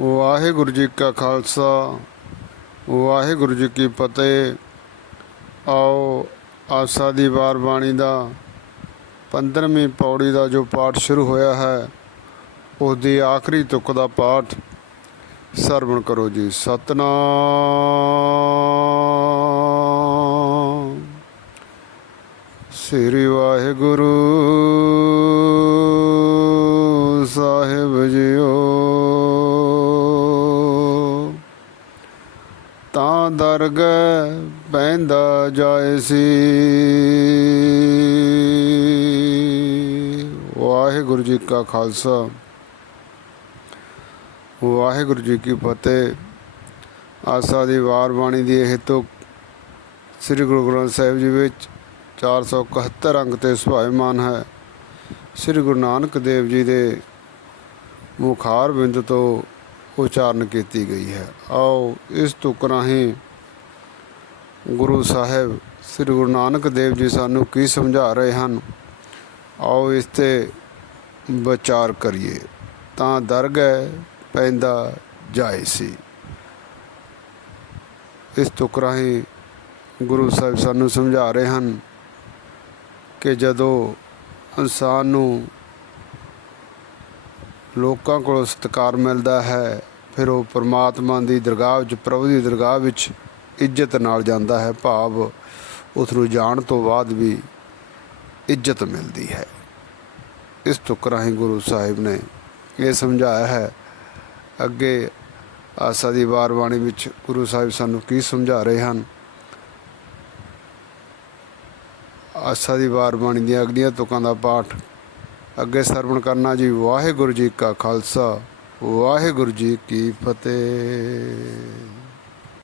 ਵਾਹਿਗੁਰੂ ਜੀ ਕਾ ਖਾਲਸਾ, ਵਾਹਿਗੁਰੂ ਜੀ ਕੀ ਫਤਿਹ। ਆਓ ਆਸਾ ਦੀ ਵਾਰ ਬਾਣੀ ਦਾ 15ਵੀਂ ਪੌੜੀ ਦਾ ਜੋ ਪਾਠ ਸ਼ੁਰੂ ਹੋਇਆ ਹੈ ਉਸ ਦੀ ਆਖਰੀ ਤੁਕ ਦਾ ਪਾਠ ਸਰਵਣ ਕਰੋ ਜੀ। ਸਤਨਾਮ। ਸ੍ਰੀ ਵਾਹਿਗੁਰੂ। ਦਰਗਹਿ ਬਹਿੰਦਾ ਜਾਏ ਸੀ। ਵਾਹਿਗੁਰੂ ਜੀ ਕਾ ਖਾਲਸਾ। ਵਾਹਿਗੁਰੂ ਜੀ ਕੀ ਫਤਿਹ। ਆਸਾ ਦੀ ਵਾਰ ਬਾਣੀ ਦੀ ਇਹ ਤੁਕ ਸ੍ਰੀ ਗੁਰੂ ਗ੍ਰੰਥ ਸਾਹਿਬ ਜੀ ਵਿੱਚ 471 ਅੰਗ ਤੇ ਸੁਭਾਇਮਾਨ ਹੈ। ਸ੍ਰੀ ਗੁਰੂ ਨਾਨਕ ਦੇਵ ਜੀ ਦੇ ਮੁਖਾਰ ਬਿੰਦ ਤੋਂ ਉਚਾਰਨ ਕੀਤੀ ਗਈ ਹੈ। ਆਓ ਇਸ ਤੁਕ ਰਾਹੀਂ ਗੁਰੂ ਸਾਹਿਬ ਸ੍ਰੀ ਗੁਰੂ ਨਾਨਕ ਦੇਵ ਜੀ ਸਾਨੂੰ ਕੀ ਸਮਝਾ ਰਹੇ ਹਨ? ਆਓ ਇਸ ਤੇ ਵਿਚਾਰ ਕਰੀਏ। ਤਾਂ ਦਰਗਹਿ ਪੈਂਦਾ ਜਾਏ ਸੀ। ਇਸ ਤੁਕ ਰਾਹੀਂ ਗੁਰੂ ਸਾਹਿਬ ਸਾਨੂੰ ਸਮਝਾ ਰਹੇ ਹਨ ਕਿ ਜਦੋਂ ਇਨਸਾਨ ਨੂੰ ਲੋਕਾਂ ਕੋਲੋਂ ਸਤਿਕਾਰ ਮਿਲਦਾ ਹੈ, ਫਿਰ ਉਹ ਪਰਮਾਤਮਾ ਦੀ ਦਰਗਾਹ ਵਿੱਚ, ਪ੍ਰਭੂ ਦੀ ਦਰਗਾਹ ਵਿੱਚ ਇੱਜ਼ਤ ਨਾਲ ਜਾਂਦਾ ਹੈ, ਭਾਵ ਉਸ ਨੂੰ ਜਾਣ ਤੋਂ ਬਾਅਦ ਵੀ ਇੱਜ਼ਤ ਮਿਲਦੀ ਹੈ। ਇਸ ਤੁਕ ਰਾਹੀਂ ਗੁਰੂ ਸਾਹਿਬ ਨੇ ਇਹ ਸਮਝਾਇਆ ਹੈ, ਅੱਗੇ ਆਸਾ ਦੀ ਵਾਰ ਬਾਣੀ ਵਿੱਚ ਗੁਰੂ ਸਾਹਿਬ ਸਾਨੂੰ ਕੀ ਸਮਝਾ ਰਹੇ ਹਨ? ਆਸਾ ਦੀ ਵਾਰ ਬਾਣੀ ਦੀਆਂ ਅਗਲੀਆਂ ਤੁਕਾਂ ਦਾ ਪਾਠ, ਅੱਗੇ ਸਰਵਣ ਕਰਨਾ ਜੀ, ਵਾਹਿਗੁਰੂ ਜੀ ਕਾ ਖਾਲਸਾ, ਵਾਹਿਗੁਰੂ ਜੀ ਕੀ ਫਤਿਹ।